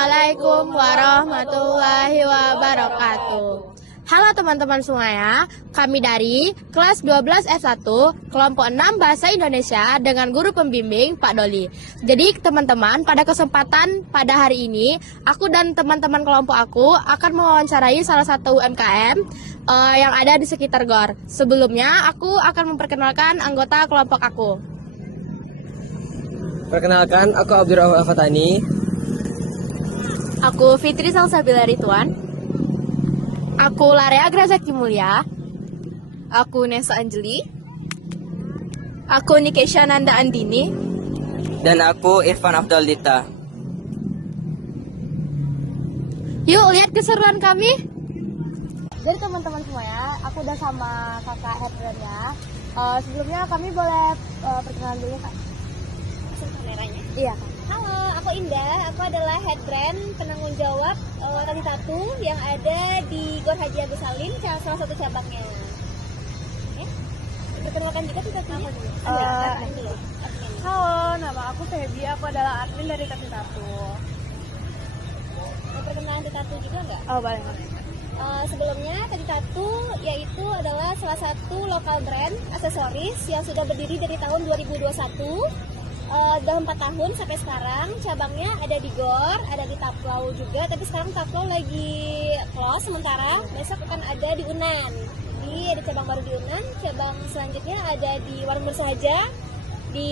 Assalamualaikum warahmatullahi wabarakatuh. Halo teman-teman semuanya, kami dari kelas 12 F1 kelompok 6 Bahasa Indonesia dengan guru pembimbing Pak Doli. Jadi teman-teman, pada kesempatan pada hari ini, aku dan teman-teman kelompok aku akan mewawancarai salah satu UMKM yang ada di sekitar GOR. Sebelumnya, aku akan memperkenalkan anggota kelompok aku. Perkenalkan, aku Abdurrahman Al-Fatani. Aku Fitri Salsabila Rituan. Aku Larea Grazaki Mulia. Aku Nesa Anjeli. Aku Nikesha Nanda Andini. Dan aku Irfan Afdal Dita. Yuk lihat keseruan kami. Jadi teman-teman semuanya, aku udah sama kakak Hedren ya. Sebelumnya kami boleh perkenalan dulu kak. Kameranya. Iya. Halo, aku Indah. Aku adalah head brand penanggung jawab Tati Tatu yang ada di GOR Haji Agus Salim, salah satu cabangnya. Oke. Perkenalkan juga Tati Tatunya. Admin dulu. Admin. Halo, nama aku Febi. Aku adalah admin dari Tati Tatu. Mau perkenalan Tati Tatu juga nggak? Oh, boleh. Sebelumnya Tati Tatu yaitu adalah salah satu lokal brand aksesoris yang sudah berdiri dari tahun 2021. Udah 4 tahun sampai sekarang. Cabangnya ada di GOR, ada di Taplau juga, tapi sekarang Taplau lagi close sementara. Besok akan ada di Unan. Jadi ada cabang baru di Unan. Cabang selanjutnya ada di Warung Bersahaja di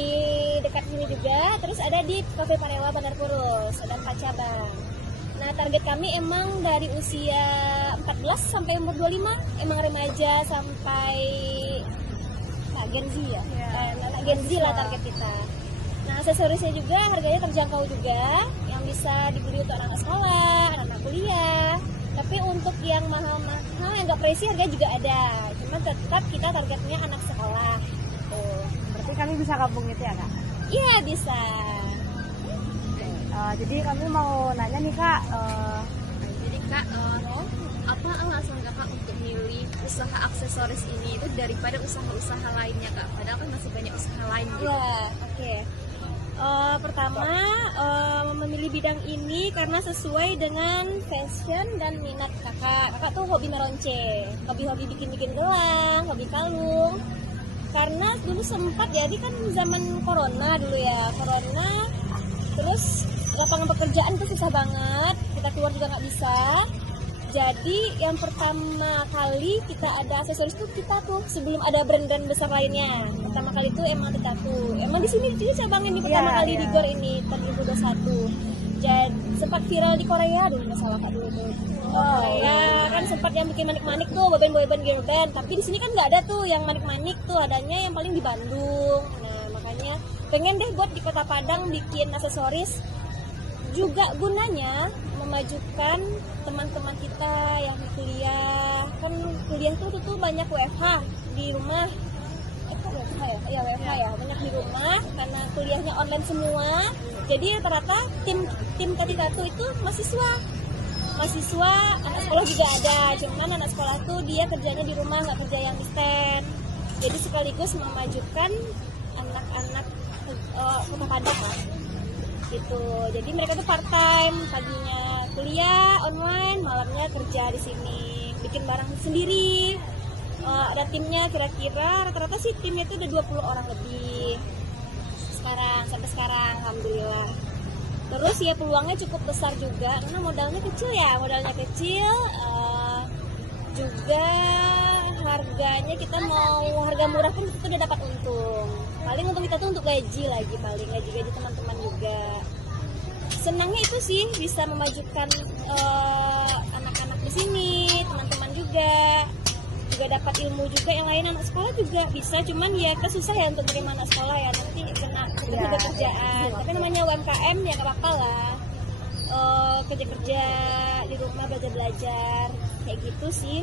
dekat sini juga. Terus ada di Cafe Parewa Bandar Kurus. Ada 4 cabang. Nah, target kami emang dari usia 14 sampai umur 25, emang remaja sampai Gen Z ya. Anak Gen Z lah target kita. Nah, aksesorisnya juga harganya terjangkau juga, yang bisa dibeli untuk anak sekolah, anak kuliah. Tapi untuk yang mahal-mahal, yang nggak pricey harganya juga ada. Cuman tetap kita targetnya anak sekolah. Tuh. Berarti kami bisa gabung gitu ya, Kak? Iya, bisa. Jadi kami mau nanya nih, Kak. Jadi Kak, apa alasan Kakak untuk milih usaha aksesoris ini itu daripada usaha-usaha lainnya Kak? Padahal kan masih banyak usaha lain gitu. Iya, oke. Pertama, memilih bidang ini karena sesuai dengan fashion dan minat kakak. Kakak tuh hobi meronce, hobi-hobi bikin-bikin gelang, hobi kalung. Karena dulu sempat, jadi kan zaman corona dulu ya, corona. Terus lapangan pekerjaan tuh susah banget, kita keluar juga nggak bisa. Jadi yang pertama kali kita ada aksesoris tuh kita tuh sebelum ada brand-brand besar lainnya. Pertama kali tuh emang Tati Tatu. Emang di sini cabangnya di pertama kali di GOR ini tahun 2021. Jadi sempat viral di Korea dulu masalah Kak dulu tuh. Korea kan sempat yang bikin manik-manik tuh boyband girl band. Tapi di sini kan nggak ada tuh yang manik-manik tuh, adanya yang paling di Bandung. Nah makanya pengen deh buat di Kota Padang bikin aksesoris. Juga gunanya memajukan teman-teman kita yang kuliah. Kan kuliah tuh banyak WFH di rumah. WFH ya? Iya WFH ya, banyak di rumah karena kuliahnya online semua. Jadi rata-rata tim Tati Tatu itu mahasiswa, anak sekolah juga ada. Cuman anak sekolah tuh dia kerjanya di rumah, nggak kerja yang di stand. Jadi sekaligus memajukan anak-anak Kota Padang lah. Gitu. Jadi mereka tuh part time, paginya kuliah online, malamnya kerja di sini, bikin barang sendiri. Ada timnya kira-kira rata-rata sih timnya itu udah 20 orang lebih. Sampai sekarang alhamdulillah. Terus ya peluangnya cukup besar juga karena modalnya kecil. Juga harganya kita mau harga murah pun kita udah dapat untung. Paling untung kita tuh untuk gaji gaji teman-teman juga. Senangnya itu sih bisa memajukan anak-anak di sini, teman-teman juga dapat ilmu juga. Yang lain anak sekolah juga bisa, cuman ya kita susah ya untuk menerima anak sekolah ya, nanti kena kerjaan. Tapi namanya UMKM ya gak apa-apa lah. Kerja-kerja di rumah, belajar kayak gitu sih.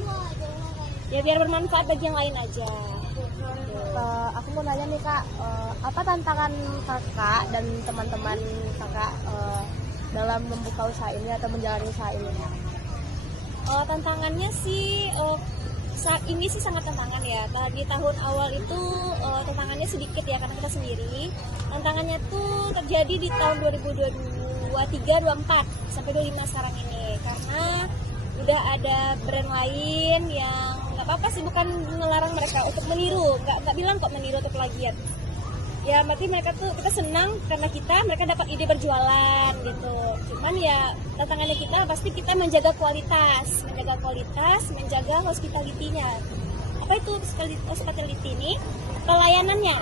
Ya biar bermanfaat bagi yang lain aja. Aku mau nanya nih Kak, apa tantangan kakak dan teman-teman kakak dalam membuka usaha ini atau menjalani usaha ini? Tantangannya sih saat ini sih sangat tantangan ya. Di tahun awal itu tantangannya sedikit ya karena kita sendiri. Tantangannya tuh terjadi di tahun 2022 23, 24 sampai 25 sekarang ini, karena udah ada brand lain yang nggak apa-apa sih, bukan ngelarang mereka untuk meniru, nggak bilang kok meniru atau plagiat. Ya berarti mereka tuh, kita senang karena mereka dapat ide berjualan gitu. Cuman ya tantangannya kita pasti kita menjaga kualitas, menjaga hospitality-nya. Apa itu hospitality ini? Pelayanannya.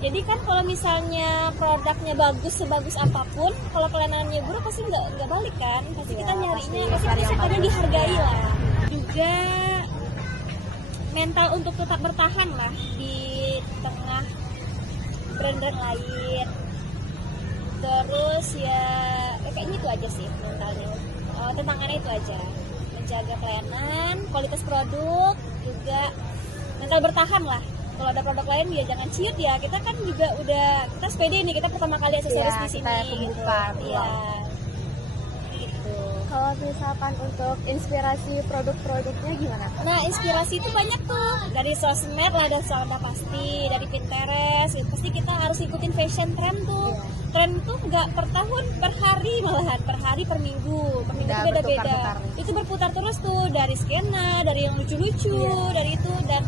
Jadi kan kalau misalnya produknya bagus sebagus apapun, kalau pelayanannya buruk pasti nggak balik kan. Pasti kita nyarinya, pasti karena dihargai lah. Juga mental untuk tetap bertahan lah di tengah brand-brand lain. Terus ya kayaknya itu aja sih mentalnya. Tantangannya itu aja, menjaga pelayanan, kualitas produk, juga mental bertahan lah. Kalau ada produk lain ya jangan ciut ya. Kita kan juga kita sepede nih, kita pertama kali aksesoris di sini gitu. Iya. Gitu. Kalau misalkan untuk inspirasi produk-produknya gimana? Nah, inspirasi itu banyak tuh. Dari sosmed lah, ada pasti, dari Pinterest gitu. Pasti kita harus ikutin fashion trend tuh. Tren tuh nggak per tahun, per hari malahan, per hari, per minggu Udah beda-beda. Itu berputar terus tuh, dari skena, dari yang lucu-lucu, dari itu. Dan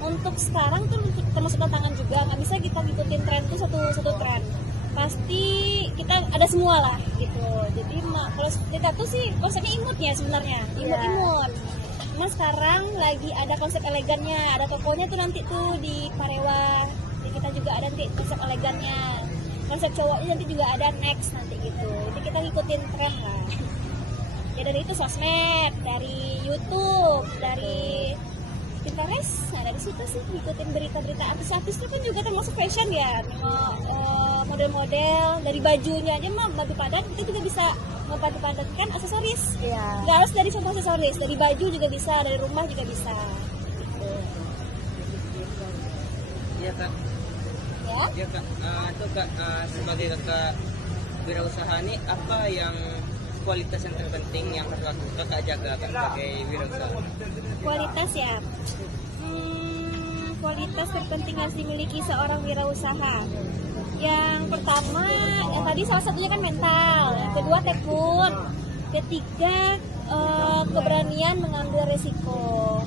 untuk sekarang tuh termasuk tantangan juga, nggak bisa kita ngikutin tren tuh satu tren. Pasti kita ada semua lah gitu. Jadi kalau kita tuh sih konsepnya imutnya sebenarnya, imut. Nah sekarang lagi ada konsep elegannya, ada tokonya tuh nanti tuh di Parewa. Jadi kita juga ada nanti konsep elegannya, konsep cowoknya nanti juga ada next nanti gitu. Jadi kita ngikutin tren lah. Ya dari itu sosmed, dari YouTube, dari Pinterest, nah dari situ sih ngikutin berita-berita artis-artis itu kan juga termasuk fashion ya, model-model, dari bajunya aja mah baju padat kita juga bisa mempadu-padatkan aksesoris. Nggak harus dari semua aksesoris, dari baju juga bisa, dari rumah juga bisa. Gitu. Iya kak. Ya? Ya kak, itu kak sebagai kakak wirausaha ini apa yang kualitas yang terpenting yang harus kakak jaga kan sebagai wirausaha? Kualitas ya. Kualitas terpenting harus dimiliki seorang wirausaha. Yang pertama, yang tadi salah satunya kan mental. Yang kedua tekun. Ketiga keberanian mengambil resiko.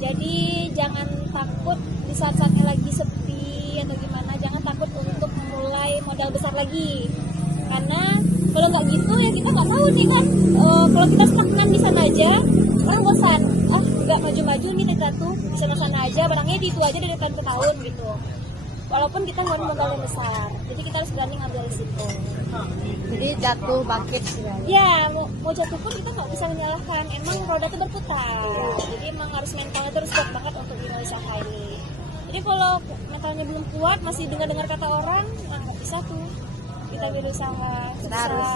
Jadi jangan takut di saat-saatnya lagi sepi atau gimana, jangan takut untuk mulai modal besar lagi. Karena kalau nggak gitu ya kita nggak tahu nih kan, kalau kita stagnan di sana aja kan bosan, nggak maju-maju nih kita tuh di sana aja, barangnya di itu aja dari tahun ke tahun gitu. Walaupun kita ngeluarin modal yang besar, jadi kita harus berani ngambil risiko. Jadi jatuh bangkit segala. Ya mau jatuh pun kita nggak bisa menyalahkan, emang roda itu berputar. Jadi emang harus mentalnya terus kuat banget untuk wirausaha ini. Jadi kalau mentalnya belum kuat, masih dengar kata orang, nggak bisa tuh kita berusaha. Kita harus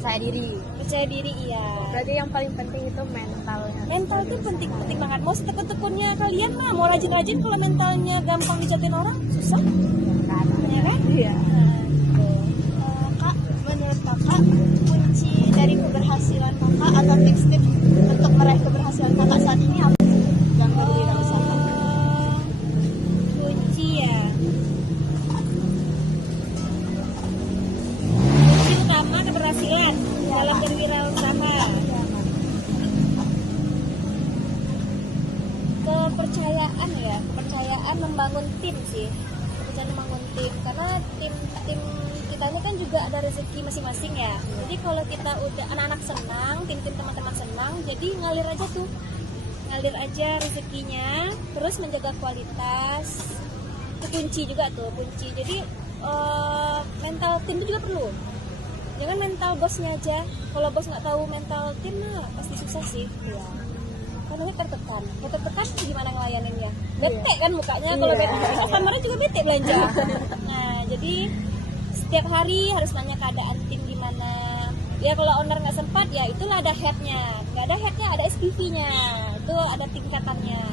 percaya diri. Iya. Berarti yang paling penting itu mentalnya. Mental itu penting banget. Mau setekun-tekunnya kalian mah, mau rajin-rajin, kalau mentalnya gampang dicotin orang susah. Ya kan? Iya. Kak, menurut kakak kunci dari keberhasilan kakak atau tips-tips untuk meraih keberhasilan kakak saat ini apa? Yang berwirausaha. Kunci ya. Kunci utama keberhasilan dalam berwirausaha. Kepercayaan membangun tim sih. Kepercayaan membangun tim, karena tim kita ini kan juga ada rezeki masing-masing ya. Jadi kalau kita udah anak-anak senang, tim teman-teman senang, jadi ngalir aja rezekinya, terus menjaga kualitas. Itu kunci juga tuh, Jadi mental tim itu juga perlu. Jangan mental bosnya aja. Kalau bos nggak tahu mental tim, nah pasti susah sih. Ya. Karena tertekan gimana ngelayaninnya? Bete kan mukanya kalau bete, customernya juga bete belanja. Nah jadi setiap hari harus nanya keadaan tim gimana. Ya kalau owner nggak sempat, ya itulah ada headnya. Nggak ada headnya, ada SPV-nya. Itu ada tingkatannya.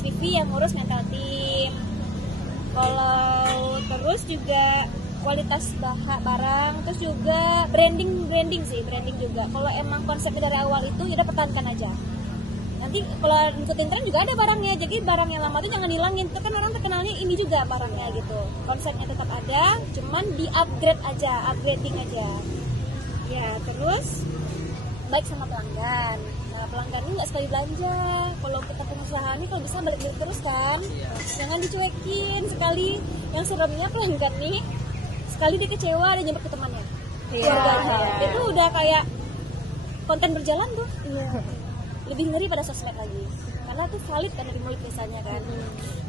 SPV yang ngurus mental tim. Kalau terus juga kualitas barang, terus juga branding juga. Kalau emang konsepnya dari awal itu ya udah pertahankan aja. Nanti kalau ngikutin tren juga ada barangnya, jadi barang yang lama itu jangan hilangin. Itu kan orang terkenalnya ini juga barangnya gitu. Konsepnya tetap ada, cuman di upgrading aja. Ya, terus baik sama pelanggan. Nah, pelanggan ini nggak sekali belanja. Kalau kita pengusaha nih kalau bisa balik-balik terus kan. Jangan dicuekin sekali. Yang seremnya pelanggan nih sekali dia kecewa dia nyamper ke temannya. Keluarganya. Itu udah kayak konten berjalan tuh. Lebih ngeri pada sosmed lagi. Karena tuh valid kan dari mulut biasanya kan.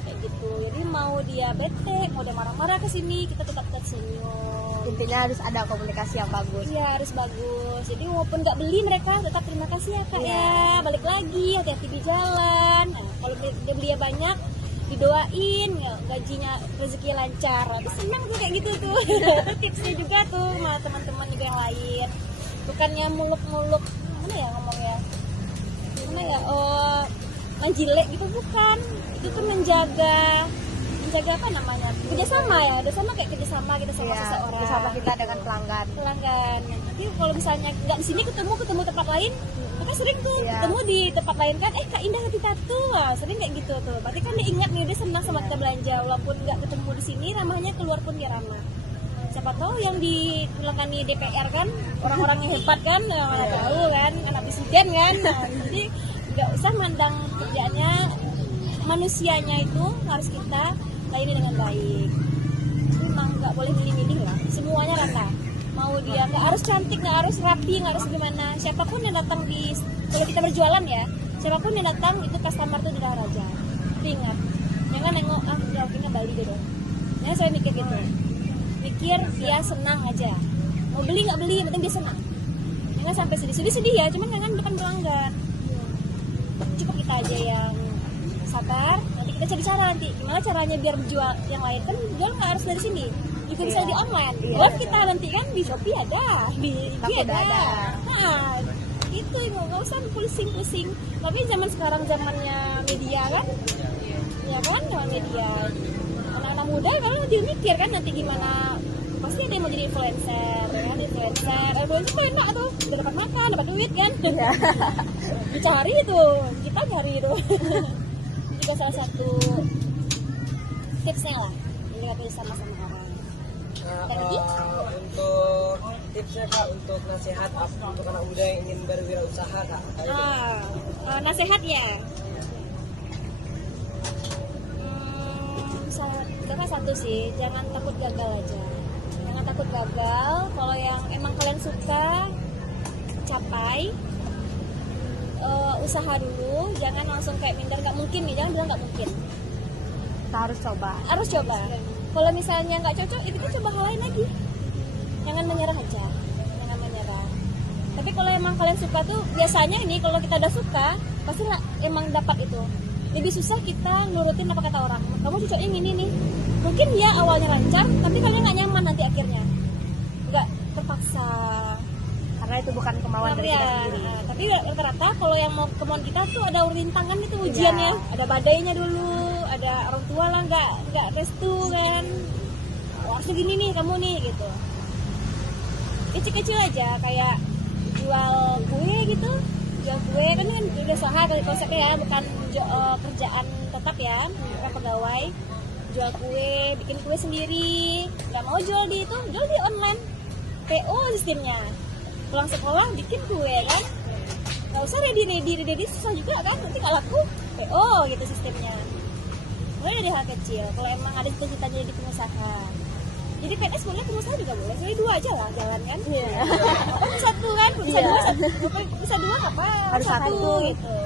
Kayak gitu. Jadi mau dia bete, mau dia marah-marah ke sini, kita tetap tersenyum. Intinya harus ada komunikasi yang bagus. Iya harus bagus. Jadi walaupun nggak beli mereka tetap terima kasih ya kak ya. Balik lagi hati-hati di jalan. Nah, kalau dia beli banyak didoain ya, gajinya rezeki lancar. Tapi senang tuh kayak gitu tuh. Itu tipsnya juga tuh sama teman-teman juga yang lain. Bukannya muluk-muluk mana ya ngomongnya? Gimana ya? Menjilek gitu bukan. Itu tuh menjaga apa namanya? Kerjasama ya. Kerjasama kayak kerjasama kita sama seseorang. Bersama kita dengan pelanggan. Nanti kalau misalnya nggak di sini ketemu tempat lain, maka sering tuh ketemu di tempat lain kan, Kak Indah Hati Tatu, sering kayak gitu tuh. Berarti kan dia ingat nih, dia senang sama kita belanja, walaupun nggak ketemu di sini, ramahnya keluar pun dia ramah. Siapa tahu yang dilengkani DPR kan, orang-orang yang hebat kan, mana tahu kan, anak presiden kan. Nah, jadi nggak usah mandang kerjanya, manusianya itu harus kita layani dengan baik. Memang nggak boleh milih-milih lah, semuanya rata. Mau dia nggak harus cantik, nggak harus rapi, nggak harus gimana. Siapapun yang datang kalau kita berjualan ya, siapapun yang datang itu customer tuh adalah raja. Tapi ingat, jangan nengok ini Bali deh. Ya saya mikir gitu, mikir dia senang aja. Mau beli nggak beli, yang penting dia senang. Jangan sampai sedih ya, cuman jangan depan pelanggan. Cukup kita aja yang sabar. Nanti kita cari cara nanti gimana caranya biar jual yang lain kan jual nggak harus dari sini. Juga bisa di online. Kita nanti kan di Shopee ada, di IG ada. Nah, itu nggak usah pusing-pusing. Tapi zaman sekarang zamannya media kan, ya kan zaman media. Anak-anak muda kalau dia mikir kan nanti gimana, pasti ada yang mau jadi influencer, ya kan influencer kok enak tuh, udah dapat makan, dapat duit kan. Dicari itu, kita cari itu. Juga salah satu tipsnya lah, ini sama-sama orang. Untuk tipsnya kak, untuk nasihat untuk anak muda yang ingin berwirausaha kak. Nasihat ya. Karena satu sih, jangan takut gagal aja. Jangan takut gagal. Kalau yang emang kalian suka, capai. Usaha dulu, jangan langsung kayak minder nggak mungkin nih, jangan bilang nggak mungkin. Kita harus coba. Harus coba. Kalau misalnya nggak cocok, itu kita coba hal lain lagi. Jangan menyerah aja, jangan menyerah. Tapi kalau emang kalian suka tuh, biasanya ini kalau kita udah suka, pasti emang dapat itu. Lebih susah kita nurutin apa kata orang. Kamu cocoknya yang ini nih. Mungkin ya awalnya lancar, tapi kalian nggak nyaman nanti akhirnya. Nggak terpaksa. Karena itu bukan kemauan dari kita sendiri. Tapi rata-rata kalau yang mau kemauan kita tuh ada rintangan itu ujiannya. Ada badainya dulu, ada orang tua lah nggak restu kan. Harus gini nih kamu nih gitu. Kecil-kecil aja kayak jual kue gitu. Jual kue kan udah usaha konsepnya ya, bukan kerjaan tetap ya, bukan pegawai. Jual kue, bikin kue sendiri. Nggak mau jual di itu, jual di online. PO sistemnya. Pulang sekolah bikin kue kan, nggak usah ready susah juga kan, nanti nggak laku. PO gitu sistemnya. Mulai dari hal kecil. Kalau emang ada cita-citanya jadi pengusaha, jadi PNS boleh, pengusaha juga boleh. Jadi dua aja lah jalan kan. Satu kan, bisa dua apa? Harus satu gitu.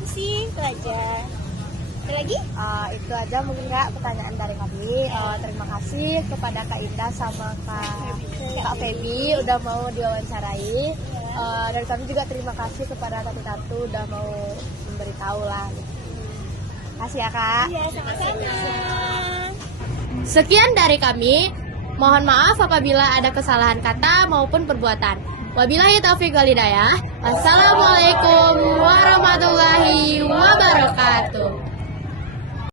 Itu sih itu aja. Ada lagi? Itu aja mungkin Kak pertanyaan dari kami. Terima kasih kepada Kak Indah sama Kak Feby udah mau diwawancarai. Dan kami juga terima kasih kepada Tati Tatu udah mau memberitahu lah. Kasih ya Kak. Iya, sama-sama. Sekian dari kami. Mohon maaf apabila ada kesalahan kata maupun perbuatan. Wabillahi taufiq wal hidayah. Wassalamualaikum warahmatullahi wabarakatuh.